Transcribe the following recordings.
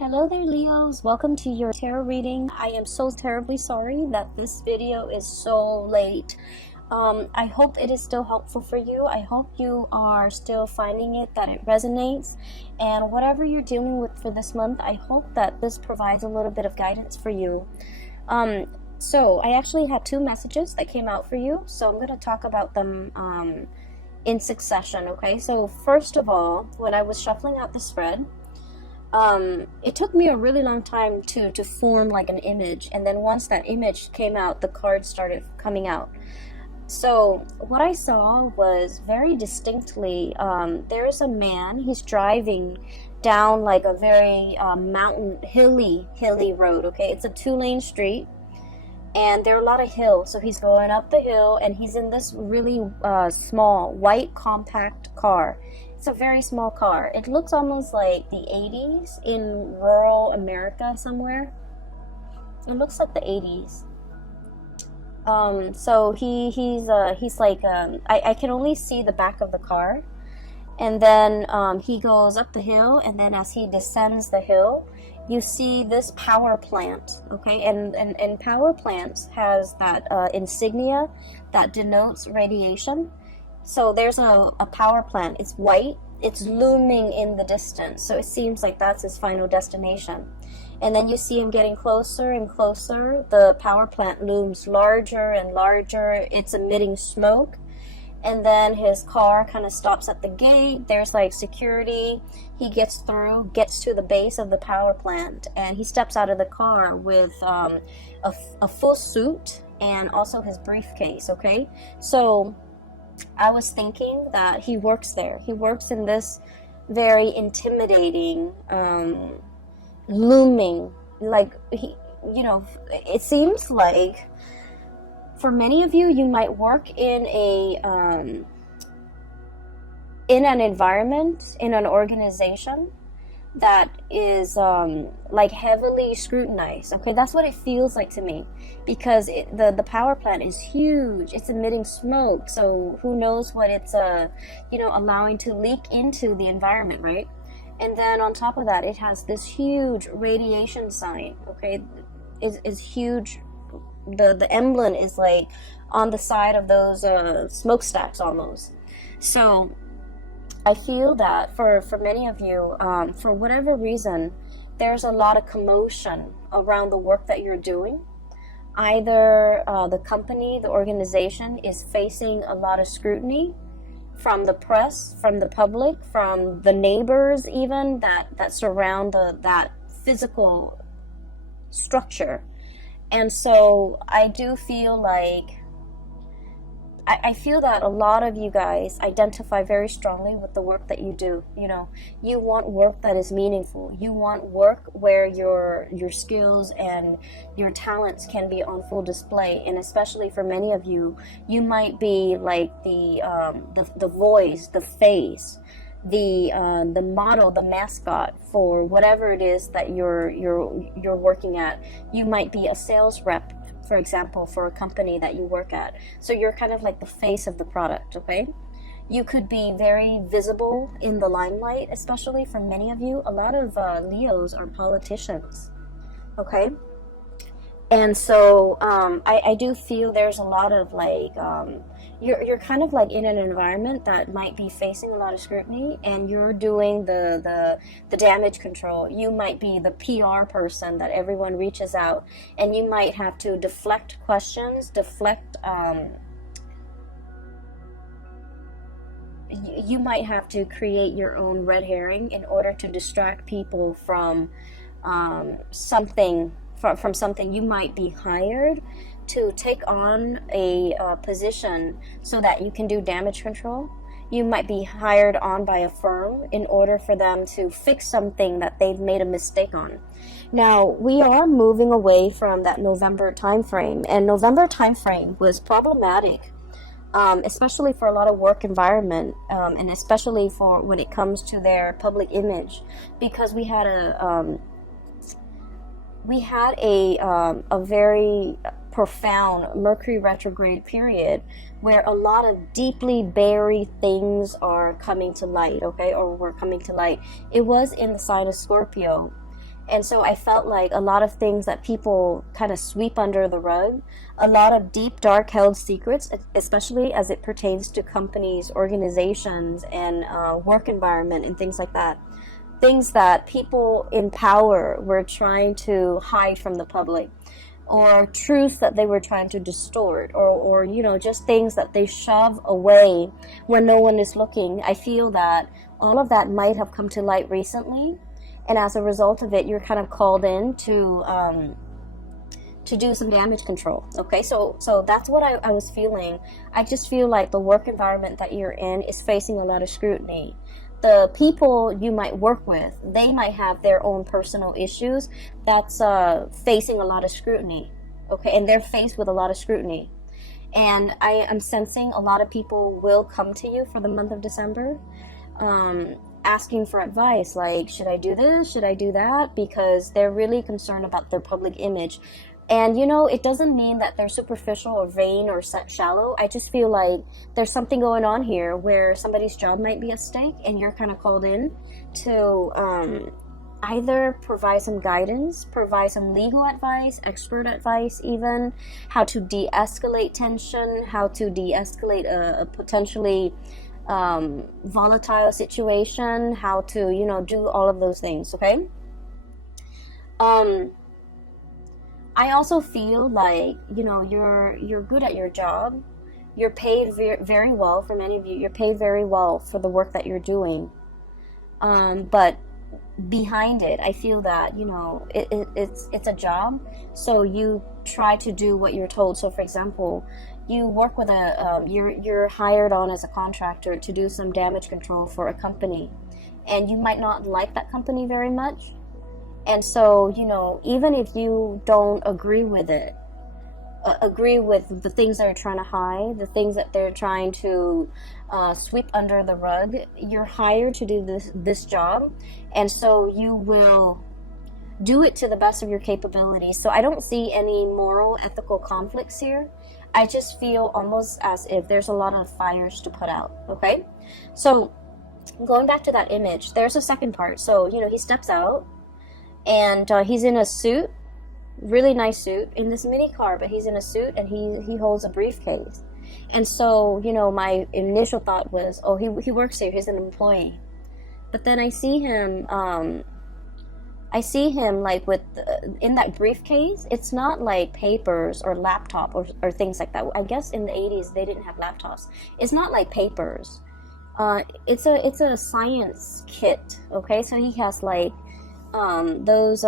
Hello there, Leos. Welcome to your tarot reading. I am so terribly sorry that this video is so late. I hope it is still helpful for you. I hope you are still finding it, that it resonates. And whatever you're dealing with for this month, I hope that this provides a little bit of guidance for you. So I actually had two messages that came out for you. So I'm going to talk about them in succession, okay? So first of all, when I was shuffling out the spread, it took me a really long time to form like an image, and then once that image came out, the cards started coming out. So what I saw was very distinctly, there is a man, he's driving down like a very mountain, hilly road, okay? It's a 2-lane street, and there are a lot of hills, so he's going up the hill, and he's in this really small, white, compact car. It's a very small car. It looks almost like the 80s in rural America somewhere. It looks like the 80s. So he's like, I can only see the back of the car. And then he goes up the hill, and then as he descends the hill, you see this power plant, okay? And power plants has that insignia that denotes radiation. So there's a power plant. It's white. It's looming in the distance. So it seems like that's his final destination. And then you see him getting closer and closer. The power plant looms larger and larger. It's emitting smoke. And then his car kind of stops at the gate. There's like security. He gets through, gets to the base of the power plant, and he steps out of the car with a full suit and also his briefcase, okay? So I was thinking that he works there. He works in this very intimidating, looming, like, it seems like for many of you, you might work in an environment, in an organization that is like heavily scrutinized. Okay, that's what it feels like to me, because the power plant is huge. It's emitting smoke, so who knows what it's allowing to leak into the environment, right? And then on top of that, it has this huge radiation sign. Okay, is huge. The emblem is like on the side of those smokestacks almost. So I feel that for many of you, for whatever reason, there's a lot of commotion around the work that you're doing. Either the company, the organization is facing a lot of scrutiny from the press, from the public, from the neighbors even that surround that physical structure. And so I do feel like, I feel that a lot of you guys identify very strongly with the work that you do. You want work that is meaningful. You want work where your skills and your talents can be on full display. And especially for many of you, you might be like the voice, the face, the model, the mascot for whatever it is that you're working at. You might be a sales rep, for example, for a company that you work at. So you're kind of like the face of the product, okay? You could be very visible in the limelight, especially for many of you. A lot of Leos are politicians, okay? And so I do feel there's a lot of like, you're kind of like in an environment that might be facing a lot of scrutiny, and you're doing the damage control. You might be the PR person that everyone reaches out, and you might have to deflect questions, you might have to create your own red herring in order to distract people from something. From something. You might be hired to take on a position so that you can do damage control. You might be hired on by a firm in order for them to fix something that they've made a mistake on. Now, we are moving away from that November time frame, and November time frame was problematic, especially for a lot of work environment, and especially for when it comes to their public image, because we had a very profound Mercury retrograde period where a lot of deeply buried things are coming to light, okay, or were coming to light. It was in the sign of Scorpio, And so I felt like a lot of things that people kind of sweep under the rug, a lot of deep, dark held secrets, especially as it pertains to companies, organizations, and work environment and things like that. Things that people in power were trying to hide from the public, or truths that they were trying to distort, or you know, just things that they shove away when no one is looking. I feel that all of that might have come to light recently, and as a result of it, you're kind of called in to do some damage control. Okay, so that's what I was feeling. I just feel like the work environment that you're in is facing a lot of scrutiny. The people you might work with, they might have their own personal issues that's facing a lot of scrutiny. Okay, and they're faced with a lot of scrutiny. And I am sensing a lot of people will come to you for the month of December, asking for advice, like, should I do this, should I do that, because they're really concerned about their public image. And you know, it doesn't mean that they're superficial or vain or shallow. I just feel like there's something going on here where somebody's job might be at stake, and you're kind of called in to either provide some guidance, provide some legal advice, expert advice even, how to de-escalate tension, how to de-escalate a potentially volatile situation, how to, you know, do all of those things. Okay. I also feel like, you know, you're good at your job. You're paid very well. For many of you, you're paid very well for the work that you're doing. But behind it, I feel that, you know, it's a job. So you try to do what you're told. So for example, you work with you're hired on as a contractor to do some damage control for a company, and you might not like that company very much. And so, you know, even if you don't agree with it, agree with the things they're trying to hide, the things that they're trying to sweep under the rug, you're hired to do this job. And so you will do it to the best of your capabilities. So I don't see any moral, ethical conflicts here. I just feel almost as if there's a lot of fires to put out. Okay? So going back to that image, there's a second part. So, you know, he steps out, and he's in a suit, really nice suit, in this mini car, but he's in a suit, and he holds a briefcase. And so, you know, my initial thought was, oh, he works here, he's an employee. But then I see him like with in that briefcase. It's not like papers or laptop or things like that. I guess in the 80s they didn't have laptops. It's not like papers. It's a science kit. Okay, so he has like those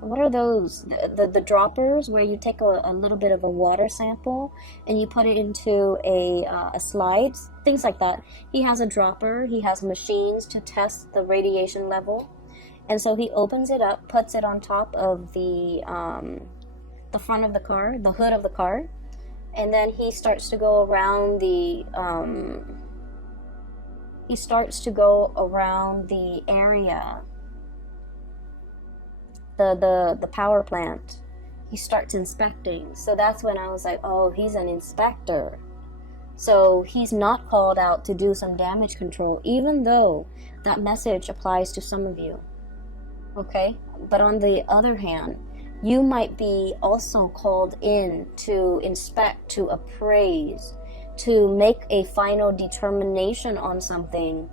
what are those, the droppers, where you take a little bit of a water sample and you put it into a slide, things like that. He has a dropper, he has machines to test the radiation level, and so he opens it up, puts it on top of the front of the car, the hood of the car, and then he starts to go around the area, the power plant. He starts inspecting. So that's when I was like, oh, he's an inspector. So he's not called out to do some damage control, even though that message applies to some of you. Okay? But on the other hand, you might be also called in to inspect, to appraise, to make a final determination on something,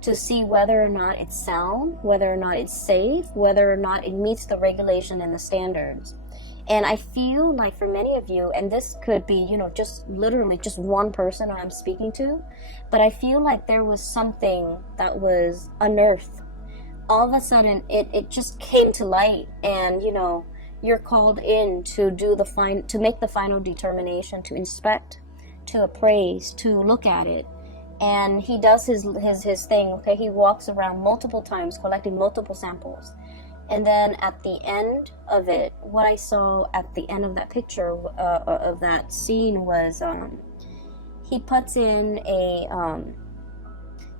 to see whether or not it's sound, whether or not it's safe, whether or not it meets the regulation and the standards. And I feel like for many of you, and this could be, you know, just literally just one person I'm speaking to, but I feel like there was something that was unearthed. All of a sudden, it just came to light, and, you know, you're called in to do to make the final determination, to inspect, to appraise, to look at it. And he does his thing. Okay, he walks around multiple times collecting multiple samples, and then at the end of it, what I saw at the end of that picture, of that scene, was he puts in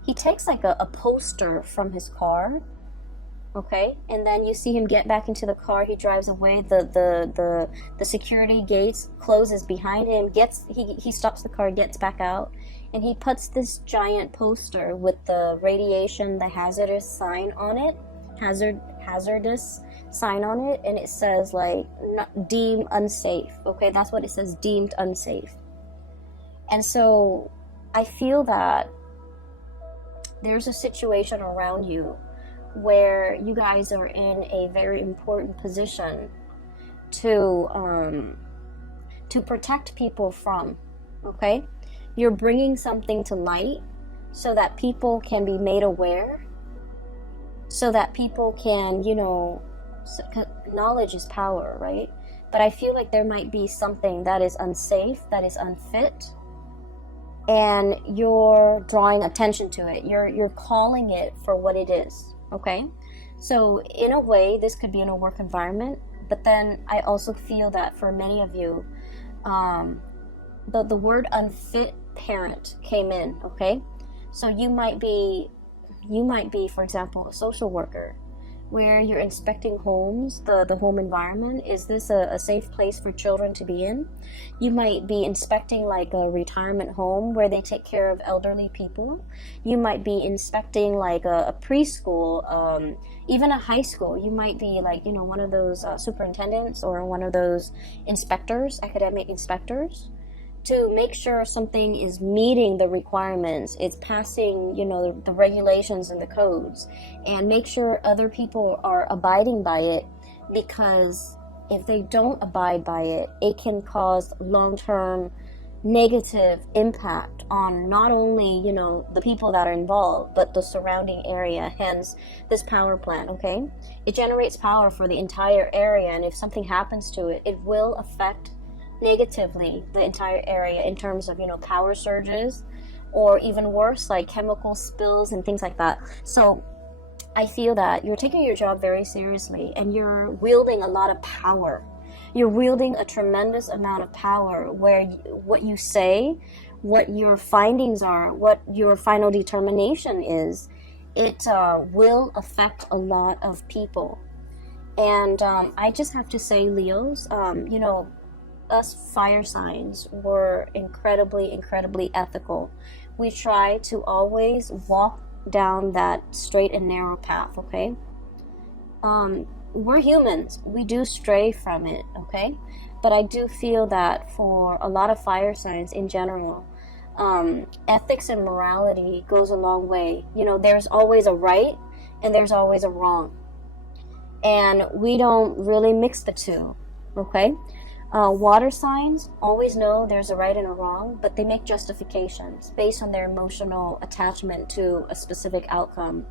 he takes like a poster from his car. Okay, and then you see him get back into the car. He drives away. The security gates closes behind him. He stops the car, gets back out, and he puts this giant poster with the radiation, the hazardous sign on it, hazardous, sign on it, and it says like not, deemed unsafe. Okay, that's what it says, deemed unsafe. And so I feel that there's a situation around you where you guys are in a very important position to protect people from. Okay, you're bringing something to light so that people can be made aware, so that people can, you know, knowledge is power, right? But I feel like there might be something that is unsafe, that is unfit, and you're drawing attention to it. You're calling it for what it is, okay? So in a way, this could be in a work environment, but then I also feel that for many of you, the word unfit parent came in, okay? So you might be, for example, a social worker, where you're inspecting homes, the home environment. Is this a safe place for children to be in? You might be inspecting like a retirement home where they take care of elderly people. You might be inspecting like a preschool, even a high school. You might be like, you know, one of those superintendents or one of those inspectors, academic inspectors, to make sure something is meeting the requirements, it's passing, you know, the regulations and the codes, and make sure other people are abiding by it, because if they don't abide by it, it can cause long-term negative impact on not only, you know, the people that are involved, but the surrounding area. Hence this power plant, okay? It generates power for the entire area, and if something happens to it, it will affect negatively the entire area in terms of, you know, power surges, or even worse, like chemical spills and things like that. So I feel that you're taking your job very seriously, and you're wielding a lot of power. You're wielding a tremendous amount of power, where what you say, what your findings are, what your final determination is, it will affect a lot of people. And I just have to say, Leos, you know, us fire signs were incredibly ethical. We try to always walk down that straight and narrow path, okay? We're humans. We do stray from it, okay? But I do feel that for a lot of fire signs in general, ethics and morality goes a long way. You know, there's always a right and there's always a wrong. And we don't really mix the two, okay? Water signs always know there's a right and a wrong, but they make justifications based on their emotional attachment to a specific outcome.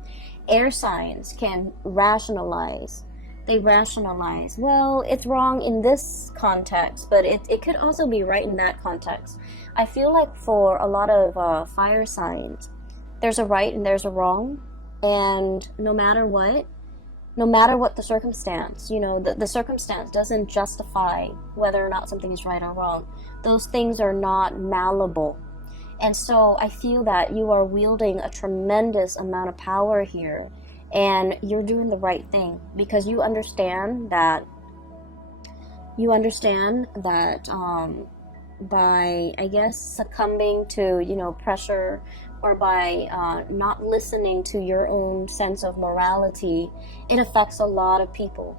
Air signs can rationalize. They rationalize, well, it's wrong in this context, but it could also be right in that context. I feel like for a lot of fire signs, there's a right and there's a wrong, and no matter what the circumstance, you know, the circumstance doesn't justify whether or not something is right or wrong. Those things are not malleable. And so I feel that you are wielding a tremendous amount of power here, and you're doing the right thing, because you understand that by, I guess, succumbing to, you know, pressure, or by not listening to your own sense of morality, it affects a lot of people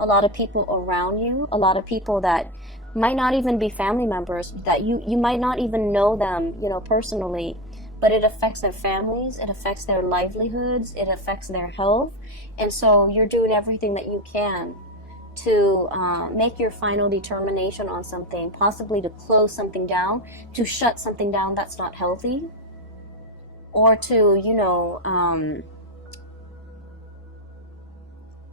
around you, a lot of people that might not even be family members, that you might not even know them, you know, personally, but it affects their families, it affects their livelihoods, it affects their health. And so you're doing everything that you can to make your final determination on something, possibly to close something down, to shut something down that's not healthy, or to, you know,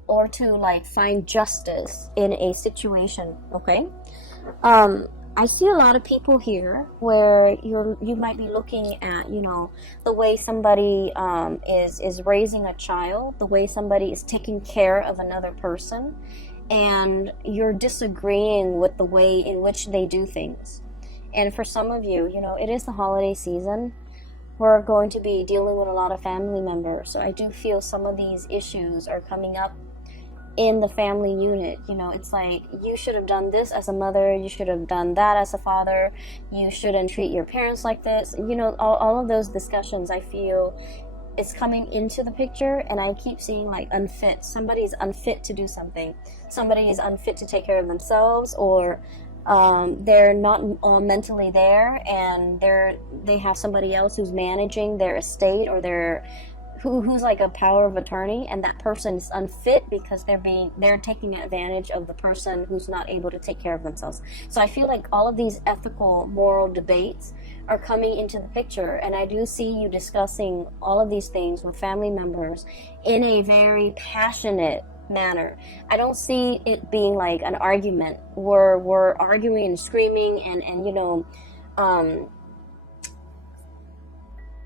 or to like find justice in a situation, okay? I see a lot of people here where you might be looking at, you know, the way somebody is raising a child, the way somebody is taking care of another person, and you're disagreeing with the way in which they do things. And for some of you, you know, it is the holiday season. We're going to be dealing with a lot of family members. So I do feel some of these issues are coming up in the family unit. You know, it's like, you should have done this as a mother, you should have done that as a father, you shouldn't treat your parents like this. You know, all of those discussions, I feel is coming into the picture, and I keep seeing like unfit. Somebody's unfit to do something. Somebody is unfit to take care of themselves, or they're not mentally there, and they have somebody else who's managing their estate, or who's like a power of attorney, and that person is unfit because they're taking advantage of the person who's not able to take care of themselves. So I feel like all of these ethical, moral debates are coming into the picture, and I do see you discussing all of these things with family members in a very passionate manner. I don't see it being like an argument where we're arguing and screaming and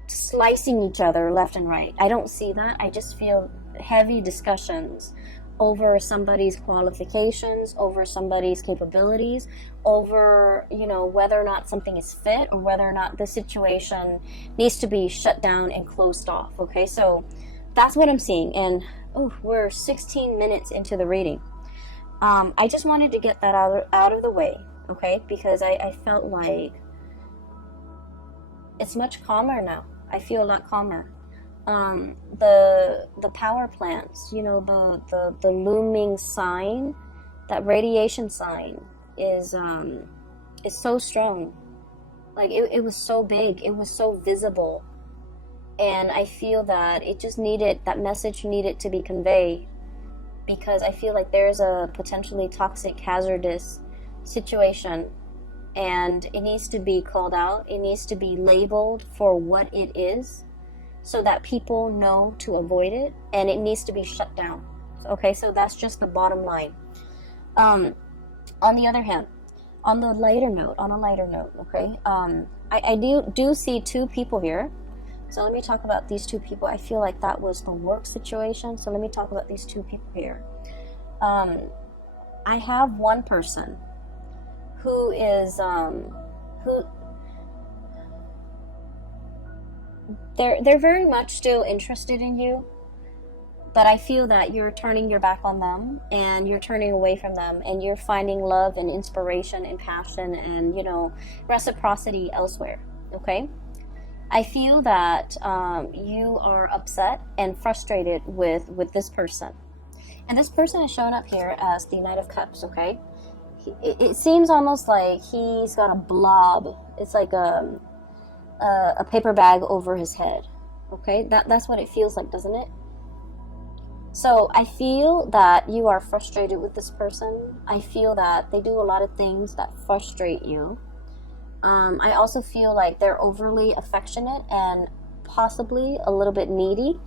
slicing each other left and right. I don't see that. I just feel heavy discussions over somebody's qualifications, over somebody's capabilities, over, whether or not something is fit, or whether or not the situation needs to be shut down and closed off. Okay, so that's what I'm seeing. And we're 16 minutes into the reading. I just wanted to get that out of the way, okay, because I felt like it's much calmer now. I feel a lot calmer. The power plants, the looming sign, that radiation sign is so strong. Like it was so big, it was so visible, and I feel that that message needed to be conveyed, because I feel like there's a potentially toxic, hazardous situation, and it needs to be called out. It needs to be labeled for what it is, so that people know to avoid it, and it needs to be shut down. Okay, so that's just the bottom line. On the other hand, on a lighter note, okay, I do see two people here. So let me talk about these two people. I feel like that was the work situation. So let me talk about these two people here. I have one person who is they're very much still interested in you, but I feel that you're turning your back on them, and you're turning away from them, and you're finding love and inspiration and passion and reciprocity elsewhere. Okay, I feel that you are upset and frustrated with this person, and this person is showing up here as the Knight of Cups. Okay, it seems almost like he's got a blob. It's like a paper bag over his head. Okay, that's what it feels like, doesn't it? So I feel that you are frustrated with this person. I feel that they do a lot of things that frustrate you. I also feel like they're overly affectionate and possibly a little bit needy.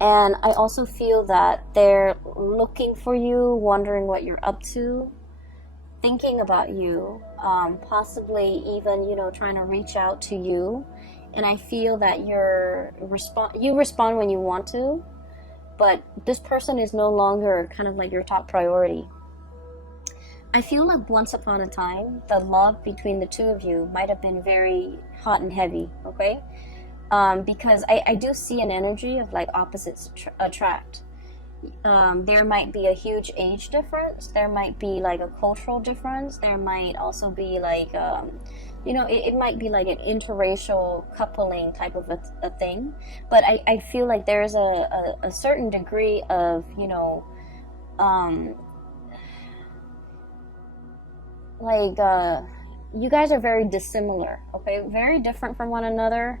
And I also feel that they're looking for you, wondering what you're up to, thinking about you, possibly even, trying to reach out to you. And I feel that you respond when you want to, but this person is no longer kind of like your top priority. I feel like once upon a time, the love between the two of you might have been very hot and heavy, okay? Because I do see an energy of like opposites attract. There might be a huge age difference. There might be like a cultural difference. There might also be like, it might be like an interracial coupling type of a thing. But I feel like there's a certain degree of, you guys are very dissimilar, okay? Very different from one another.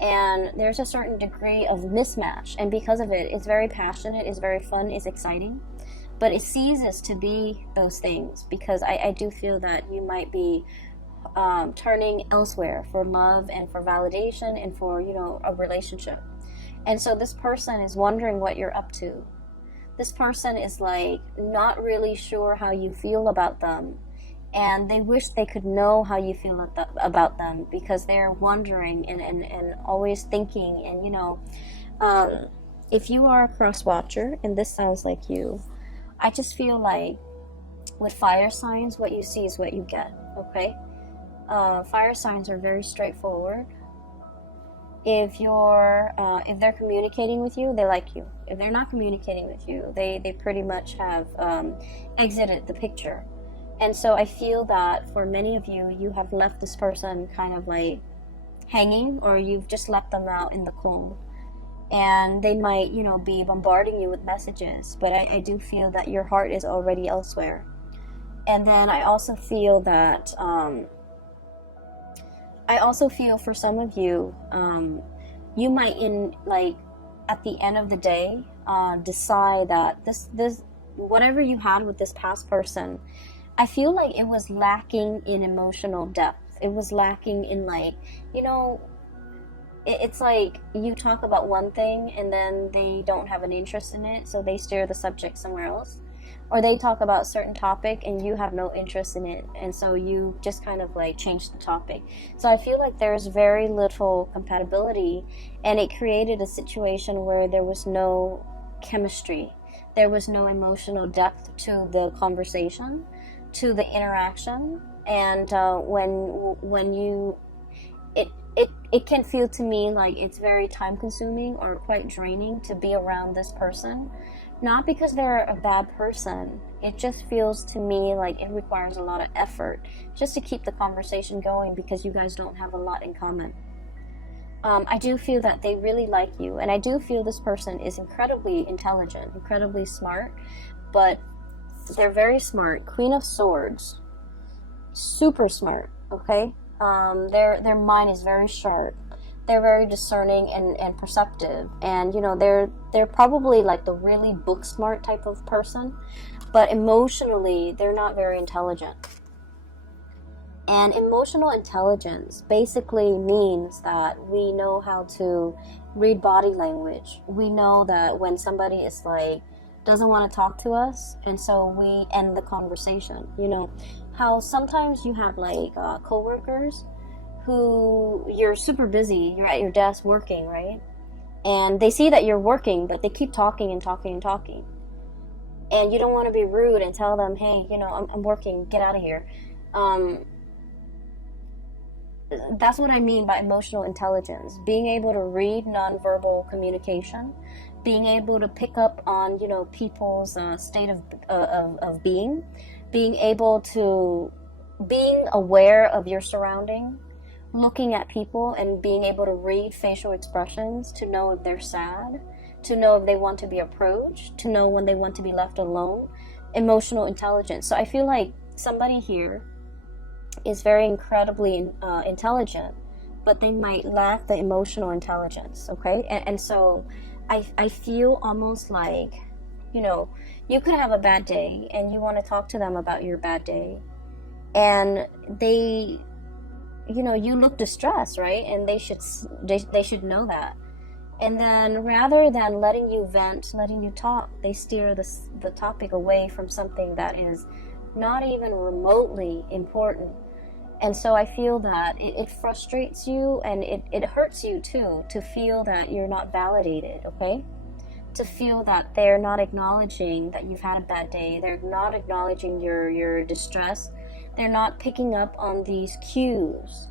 And there's a certain degree of mismatch, and because of it, it's very passionate, it's very fun, it's exciting, but it ceases to be those things, because I do feel that you might be turning elsewhere for love and for validation and for a relationship. And so this person is wondering what you're up to. This person is like not really sure how you feel about them, and they wish they could know how you feel about them, because they're wondering and always thinking. And if you are a cross watcher and this sounds like you, I just feel like with fire signs, what you see is what you get. Okay, fire signs are very straightforward. If they're communicating with you, they like you. If they're not communicating with you, they pretty much have exited the picture. And so I feel that for many of you, you have left this person kind of like hanging, or you've just left them out in the cold. and they might, you know, be bombarding you with messages, but I do feel that your heart is already elsewhere. And then I also feel that for some of you, you might, in like at the end of the day, decide that this whatever you had with this past person, I feel like it was lacking in emotional depth. It was lacking in, like, you know, it's like you talk about one thing and then they don't have an interest in it, so they steer the subject somewhere else. Or they talk about a certain topic and you have no interest in it, and so you just kind of like change the topic. So I feel like there's very little compatibility, and it created a situation where there was no chemistry. There was no emotional depth to the conversation, to the interaction. And when you it can feel to me like it's very time consuming or quite draining to be around this person. Not because they're a bad person, it just feels to me like it requires a lot of effort just to keep the conversation going, because you guys don't have a lot in common. I do feel that they really like you, and I do feel this person is incredibly intelligent, incredibly smart, but they're very smart. Queen of Swords, super smart, okay? Their mind is very sharp. They're very discerning and perceptive, and you know, they're probably like the really book smart type of person, but emotionally they're not very intelligent. And emotional intelligence basically means that we know how to read body language. We know that when somebody is like doesn't want to talk to us, and so we end the conversation. You know how sometimes you have like coworkers who you're super busy, you're at your desk working, right? And they see that you're working, but they keep talking and talking and talking. And you don't want to be rude and tell them, hey, you know, I'm working, get out of here. That's what I mean by emotional intelligence. Being able to read nonverbal communication, being able to pick up on, you know, people's state of being, being able to, being aware of your surrounding, looking at people and being able to read facial expressions to know if they're sad, to know if they want to be approached, to know when they want to be left alone. Emotional intelligence. So I feel like somebody here is very incredibly intelligent, but they might lack the emotional intelligence, okay? And so I feel almost like, you know, you could have a bad day and you want to talk to them about your bad day, and they, you know, you look distressed, right? And they should know that. And then rather than letting you vent, letting you talk, they steer the topic away from something that is not even remotely important. And so I feel that it frustrates you, and it hurts you too, to feel that you're not validated, okay? To feel that they're not acknowledging that you've had a bad day. They're not acknowledging your distress. They're not picking up on these cues.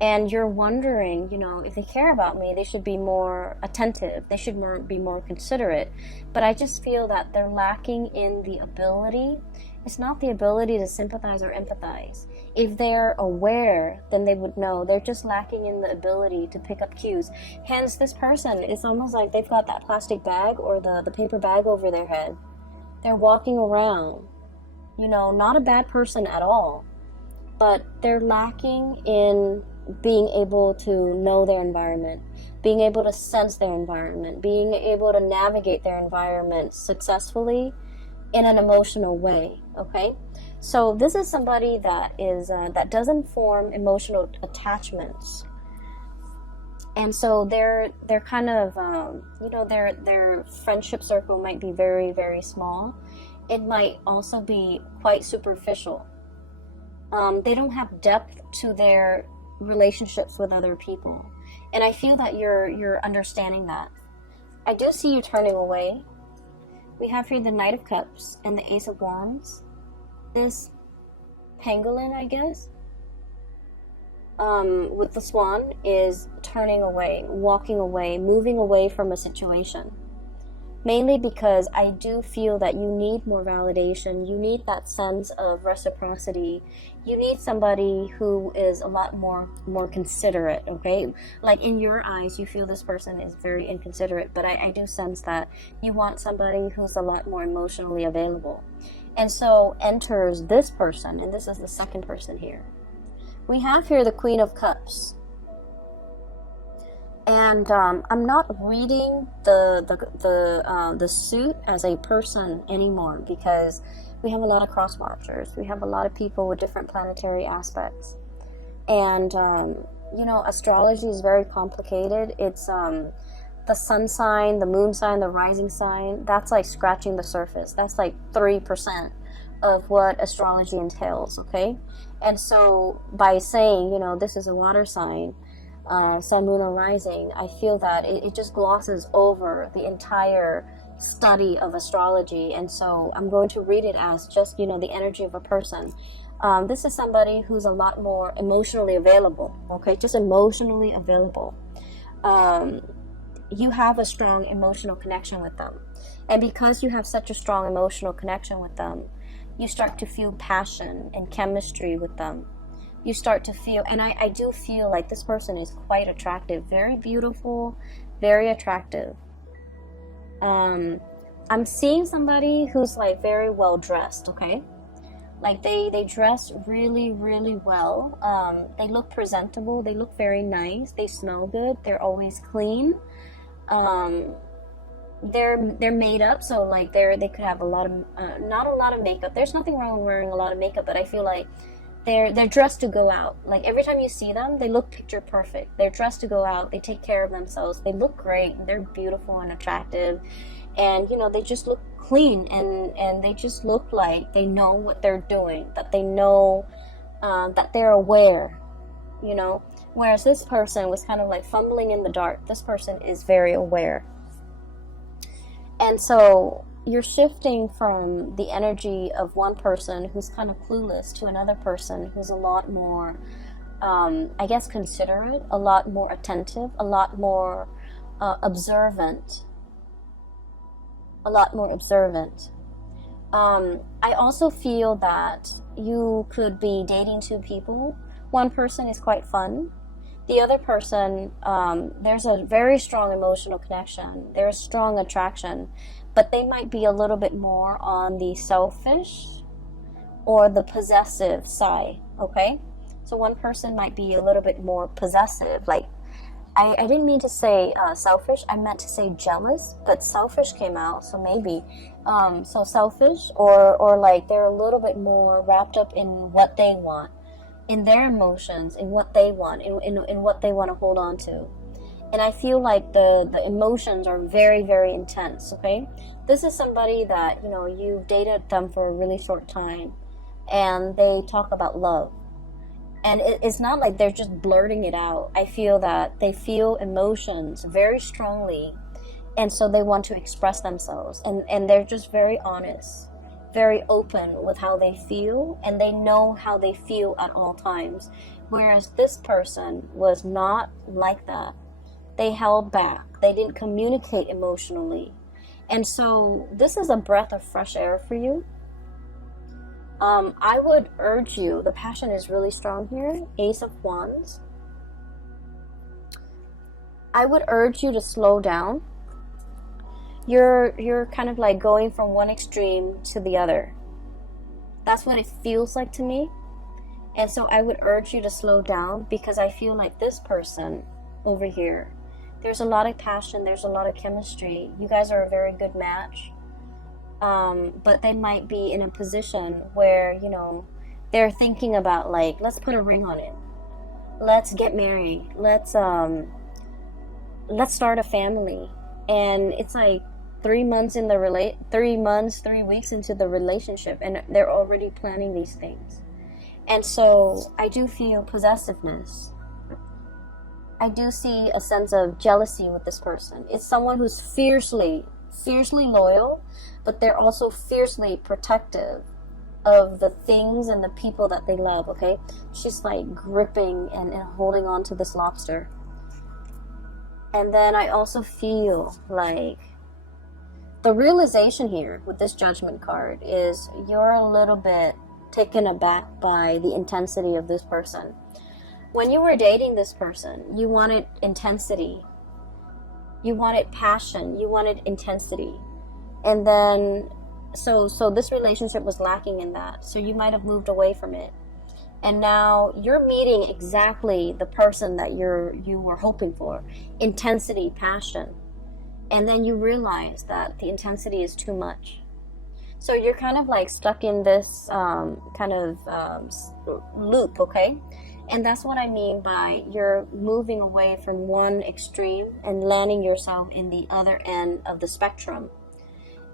And you're wondering, you know, if they care about me, they should be more attentive. They should be more considerate. But I just feel that they're lacking in the ability. It's not the ability to sympathize or empathize. If they're aware, then they would know. They're just lacking in the ability to pick up cues. Hence, this person, it's almost like they've got that plastic bag or the paper bag over their head. They're walking around, you know, not a bad person at all, but they're lacking in being able to know their environment, being able to sense their environment, being able to navigate their environment successfully in an emotional way, okay? So this is somebody that is that doesn't form emotional attachments, and so they're kind of you know, their friendship circle might be very, very small. It might also be quite superficial. They don't have depth to their relationships with other people, and I feel that you're understanding that. I do see you turning away. We have here the Knight of Cups and the Ace of Wands. This pangolin, I guess, with the swan, is turning away, walking away, moving away from a situation. mainly because I do feel that you need more validation. You need that sense of reciprocity. You need somebody who is a lot more considerate, okay? Like in your eyes, you feel this person is very inconsiderate, but I do sense that you want somebody who's a lot more emotionally available. And so enters this person, and this is the second person here. We have here the Queen of Cups. And I'm not reading the suit as a person anymore, because we have a lot of cross watchers. We have a lot of people with different planetary aspects. And, you know, astrology is very complicated. It's the sun sign, the moon sign, the rising sign. That's like scratching the surface. That's like 3% of what astrology entails, okay? And so by saying, you know, this is a water sign, sun, moon, or rising, I feel that it just glosses over the entire study of astrology. And so I'm going to read it as just, you know, the energy of a person. This is somebody who's a lot more emotionally available, okay? Just emotionally available. You have a strong emotional connection with them. And because you have such a strong emotional connection with them, you start to feel passion and chemistry with them. You start to feel, and I do feel like this person is quite attractive, very beautiful, very attractive. I'm seeing somebody who's like very well dressed, okay? Like they dress really, really well. They look presentable, they look very nice, they smell good, they're always clean. They're made up, so like they could have a lot of, not a lot of makeup. There's nothing wrong with wearing a lot of makeup, but I feel like they're dressed to go out. Like every time you see them, they look picture perfect. They're dressed to go out. They take care of themselves. They look great. They're beautiful and attractive, and you know, they just look clean, and they just look like they know what they're doing. That they know, that they're aware. You know, whereas this person was kind of like fumbling in the dark. This person is very aware, and so you're shifting from the energy of one person who's kind of clueless to another person who's a lot more, I guess, considerate, a lot more attentive, a lot more observant. A lot more observant. I also feel that you could be dating two people. One person is quite fun. The other person, there's a very strong emotional connection. There's strong attraction, but they might be a little bit more on the selfish or the possessive side, okay? So one person might be a little bit more possessive. Like, I didn't mean to say selfish, I meant to say jealous, but selfish came out, so maybe. So selfish, or like they're a little bit more wrapped up in what they want, in their emotions, in what they want, in what they want to hold on to. And I feel like the emotions are very, very intense, okay? This is somebody that, you know, you've dated them for a really short time, and they talk about love. And it's not like they're just blurting it out. I feel that they feel emotions very strongly, and so they want to express themselves. And they're just very honest, very open with how they feel, and they know how they feel at all times. Whereas this person was not like that. They held back. They didn't communicate emotionally. And so this is a breath of fresh air for you. I would urge you, the passion is really strong here, Ace of Wands. I would urge you to slow down. You're kind of like going from one extreme to the other. That's what it feels like to me. And so I would urge you to slow down, because I feel like this person over here, there's a lot of passion, there's a lot of chemistry. You guys are a very good match. But they might be in a position where, you know, they're thinking about like, let's put a ring on it. Let's get married. Let's start a family. And it's like 3 weeks into the relationship, and they're already planning these things. And so I do feel possessiveness. I do see a sense of jealousy with this person. It's someone who's fiercely loyal, but they're also fiercely protective of the things and the people that they love, okay? She's like gripping and holding on to this lobster. And then I also feel like the realization here with this Judgment card is you're a little bit taken aback by the intensity of this person. When you were dating this person, you wanted intensity, you wanted passion, you wanted intensity, and then so this relationship was lacking in that, so you might have moved away from it, and now you're meeting exactly the person that you were hoping for, intensity, passion, and then you realize that the intensity is too much. So you're kind of like stuck in this loop, okay? And that's what I mean by you're moving away from one extreme and landing yourself in the other end of the spectrum.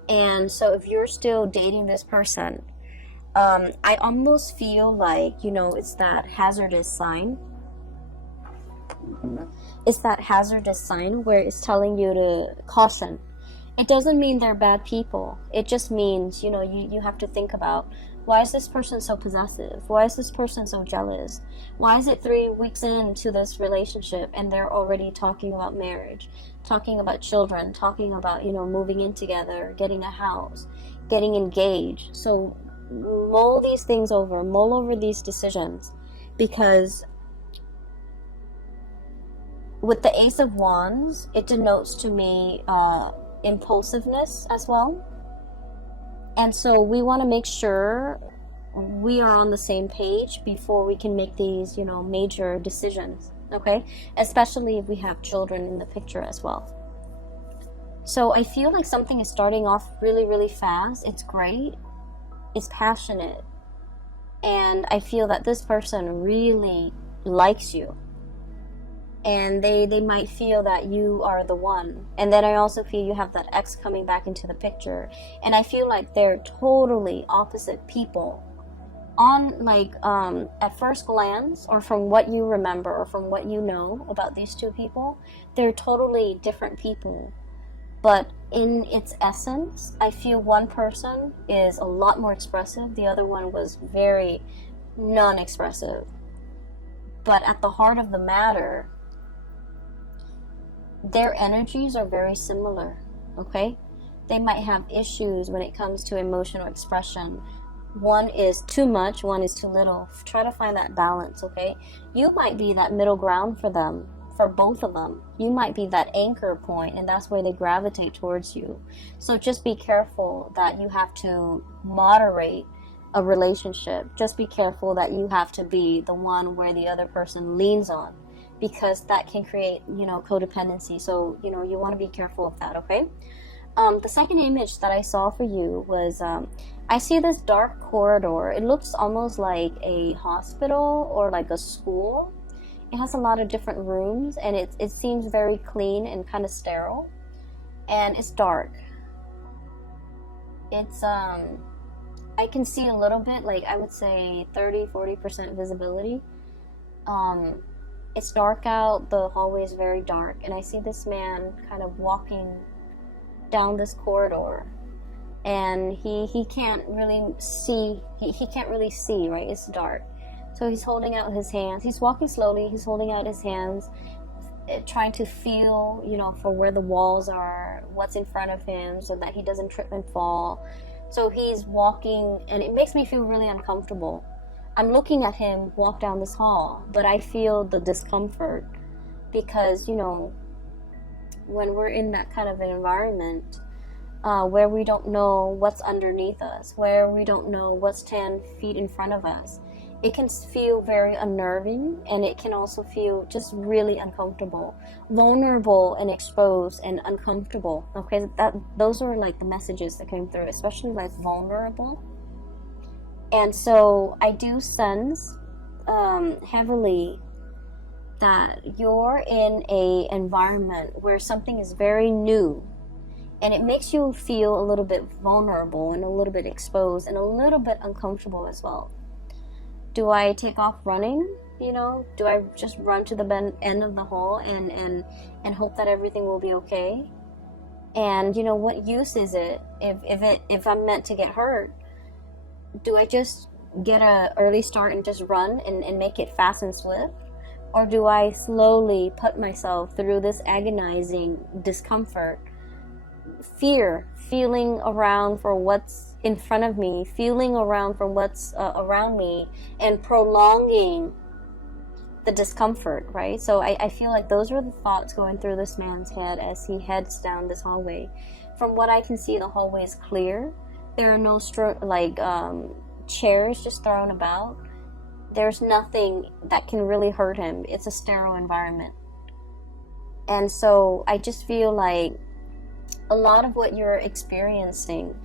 And so if you're still dating this person, I almost feel like, it's that hazardous sign. It's that hazardous sign where it's telling you to caution. It doesn't mean they're bad people. It just means, you have to think about, why is this person so possessive? Why is this person so jealous? Why is it 3 weeks into this relationship and they're already talking about marriage, talking about children, talking about, moving in together, getting a house, getting engaged? So mull these things over, mull over these decisions, because with the Ace of Wands, it denotes to me impulsiveness as well. And so we want to make sure we are on the same page before we can make these, major decisions, okay? Especially if we have children in the picture as well. So I feel like something is starting off really, really fast. It's great. It's passionate. And I feel that this person really likes you. And they might feel that you are the one. And then I also feel you have that ex coming back into the picture, and I feel like they're totally opposite people on at first glance, or from what you remember, or from what you know about these two people. They're totally different people, but in its essence, I feel one person is a lot more expressive, the other one was very non-expressive. But at the heart of the matter, their energies are very similar, okay? They might have issues when it comes to emotional expression. One is too much, one is too little. Try to find that balance, okay? You might be that middle ground for them, for both of them. You might be that anchor point, and that's where they gravitate towards you. So just be careful that you have to moderate a relationship. Just be careful that you have to be the one where the other person leans on, because that can create, codependency. So, you want to be careful of that, okay? The second image that I saw for you was, I see this dark corridor. It looks almost like a hospital or like a school. It has a lot of different rooms, and it seems very clean and kind of sterile. And it's dark. It's, I can see a little bit, like I would say 30-40% visibility. It's dark out, the hallway is very dark, and I see this man kind of walking down this corridor, and he can't really see, he can't really see, right? It's dark. So he's holding out his hands, he's walking slowly, he's holding out his hands, trying to feel, for where the walls are, what's in front of him, so that he doesn't trip and fall. So he's walking, and it makes me feel really uncomfortable. I'm looking at him walk down this hall, but I feel the discomfort because, when we're in that kind of an environment where we don't know what's underneath us, where we don't know what's 10 feet in front of us, it can feel very unnerving, and it can also feel just really uncomfortable, vulnerable and exposed and uncomfortable. Okay, those are like the messages that came through, especially like vulnerable. And so I do sense heavily that you're in a environment where something is very new, and it makes you feel a little bit vulnerable and a little bit exposed and a little bit uncomfortable as well. Do I take off running? Do I just run to the end of the hall and hope that everything will be okay? And what use is it if I'm meant to get hurt? Do I just get an early start and just run and make it fast and swift? Or do I slowly put myself through this agonizing discomfort fear, feeling around for what's in front of me, feeling around for what's around me, and prolonging the discomfort, right? So I feel like those are the thoughts going through this man's head as he heads down this hallway. From what I can see, the hallway is clear. There are no chairs just thrown about. There's nothing that can really hurt him. It's a sterile environment. And so I just feel like a lot of what you're experiencing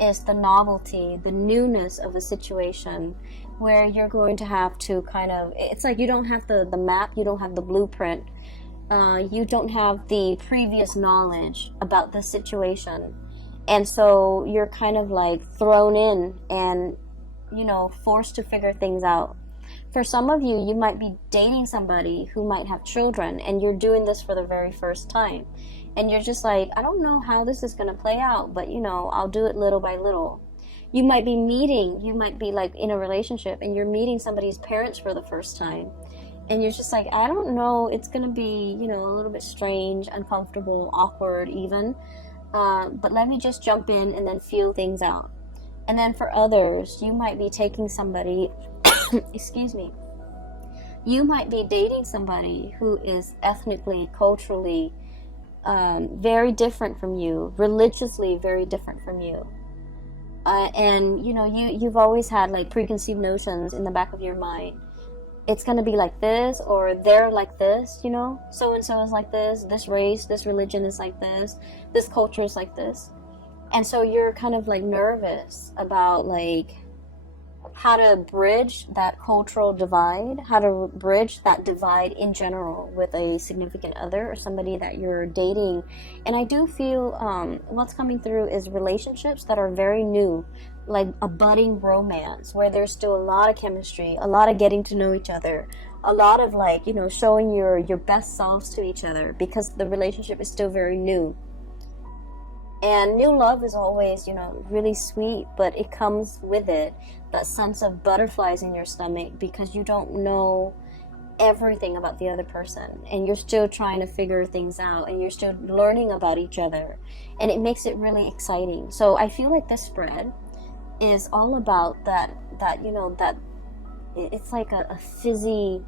is the novelty, the newness of a situation where you're going to have to kind of, it's like you don't have the map, you don't have the blueprint, you don't have the previous knowledge about this situation. And so you're kind of like thrown in and, you know, forced to figure things out. For some of you, you might be dating somebody who might have children, and you're doing this for the very first time. And you're just like, I don't know how this is going to play out, but, you know, I'll do it little by little. You might be like in a relationship, and you're meeting somebody's parents for the first time. And you're just like, I don't know, it's going to be, you know, a little bit strange, uncomfortable, awkward even. But let me just jump in and then feel things out. And then for others, you might be taking somebody, excuse me, you might be dating somebody who is ethnically, culturally, very different from you, religiously very different from you. And, you know, you've always had like preconceived notions in the back of your mind. It's going to be like this, or they're like this, you know, so-and-so is like this race, this religion is like this culture is like this. And so you're kind of like nervous about like how to bridge that cultural divide, how to bridge that divide in general with a significant other or somebody that you're dating. And I do feel what's coming through is relationships that are very new, like a budding romance where there's still a lot of chemistry, a lot of getting to know each other, a lot of like, you know, showing your best selves to each other because the relationship is still very new. And new love is always, you know, really sweet, but it comes with it that sense of butterflies in your stomach because you don't know everything about the other person, and you're still trying to figure things out, and you're still learning about each other, and it makes it really exciting. So I feel like this spread is all about that you know, that it's like a fizzy,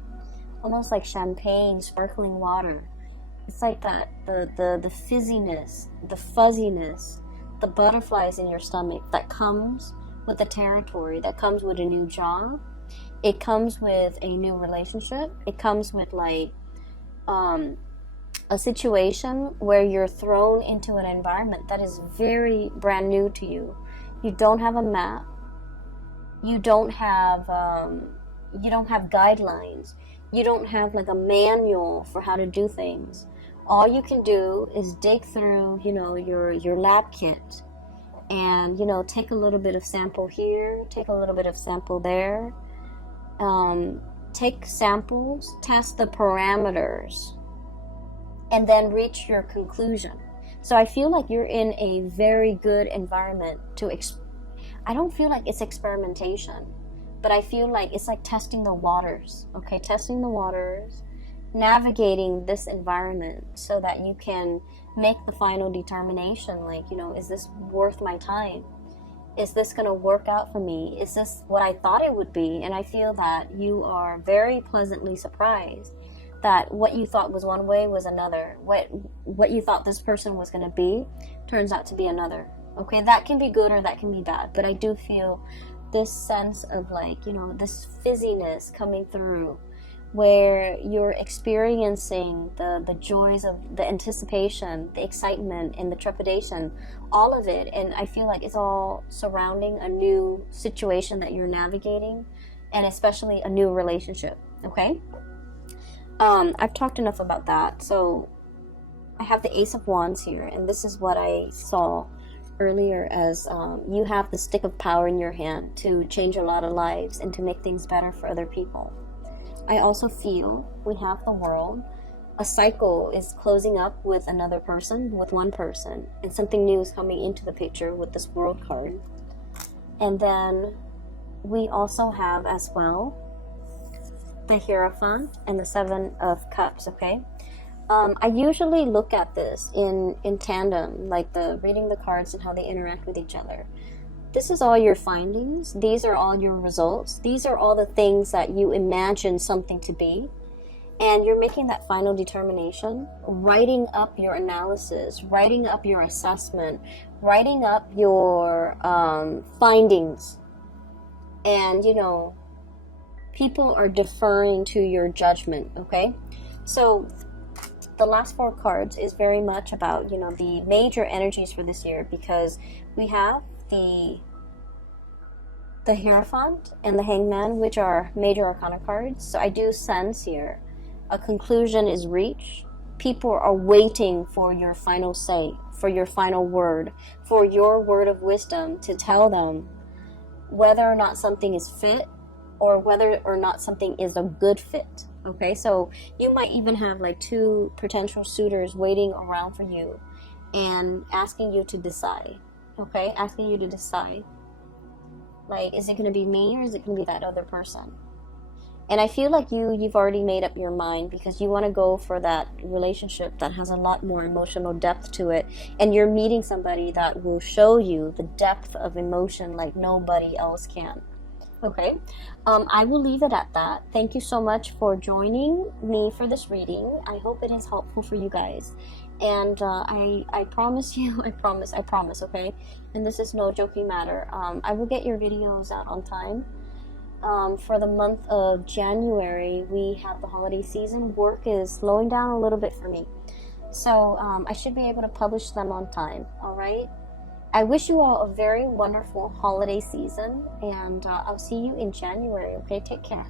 almost like champagne, sparkling water. It's like that, the fizziness, the fuzziness, the butterflies in your stomach that comes with the territory, that comes with a new job. It comes with a new relationship. It comes with like a situation where you're thrown into an environment that is very brand new to you. You don't have a map. You don't have guidelines. You don't have like a manual for how to do things. All you can do is dig through, you know, your lab kit and, you know, take a little bit of sample here, take a little bit of sample there, take samples, test the parameters, and then reach your conclusion. So I feel like you're in a very good environment to I don't feel like it's experimentation, but I feel like it's like testing the waters, okay? Testing the waters, navigating this environment so that you can make the final determination, like, you know, is this worth my time? Is this going to work out for me? Is this what I thought it would be? And I feel that you are very pleasantly surprised that what you thought was one way was another. What you thought this person was going to be turns out to be another. Okay, that can be good or that can be bad, but I do feel this sense of like, you know, this fizziness coming through where you're experiencing the joys of the anticipation, the excitement, and the trepidation, all of it. And I feel like it's all surrounding a new situation that you're navigating, and especially a new relationship, okay? I've talked enough about that. So I have the Ace of Wands here, and this is what I saw earlier as you have the stick of power in your hand to change a lot of lives and to make things better for other people. I also feel we have the World. A cycle is closing up with another person, with one person, and something new is coming into the picture with this World card. And then we also have as well the Hierophant and the Seven of Cups, okay? I usually look at this in tandem, like the reading the cards and how they interact with each other. This is all your findings. These are all your results. These are all the things that you imagine something to be. And you're making that final determination, writing up your analysis, writing up your assessment, writing up your findings. And, you know, people are deferring to your judgment, okay? So the last 4 cards is very much about, you know, the major energies for this year, because we have the Hierophant and the Hangman, which are major arcana cards. So I do sense here a conclusion is reached. People are waiting for your final say, for your final word, for your word of wisdom to tell them whether or not something is fit or whether or not something is a good fit. Okay, so you might even have like 2 potential suitors waiting around for you and asking you to decide. Okay, asking you to decide. Like, is it going to be me or is it going to be that other person? And I feel like you've already made up your mind, because you want to go for that relationship that has a lot more emotional depth to it. And you're meeting somebody that will show you the depth of emotion like nobody else can. Okay, I will leave it at that. Thank you so much for joining me for this reading. I hope it is helpful for you guys. And I promise you, I promise, okay? And this is no joking matter. I will get your videos out on time. For the month of January, we have the holiday season. Work is slowing down a little bit for me. So I should be able to publish them on time, all right? I wish you all a very wonderful holiday season, and I'll see you in January, okay? Take care.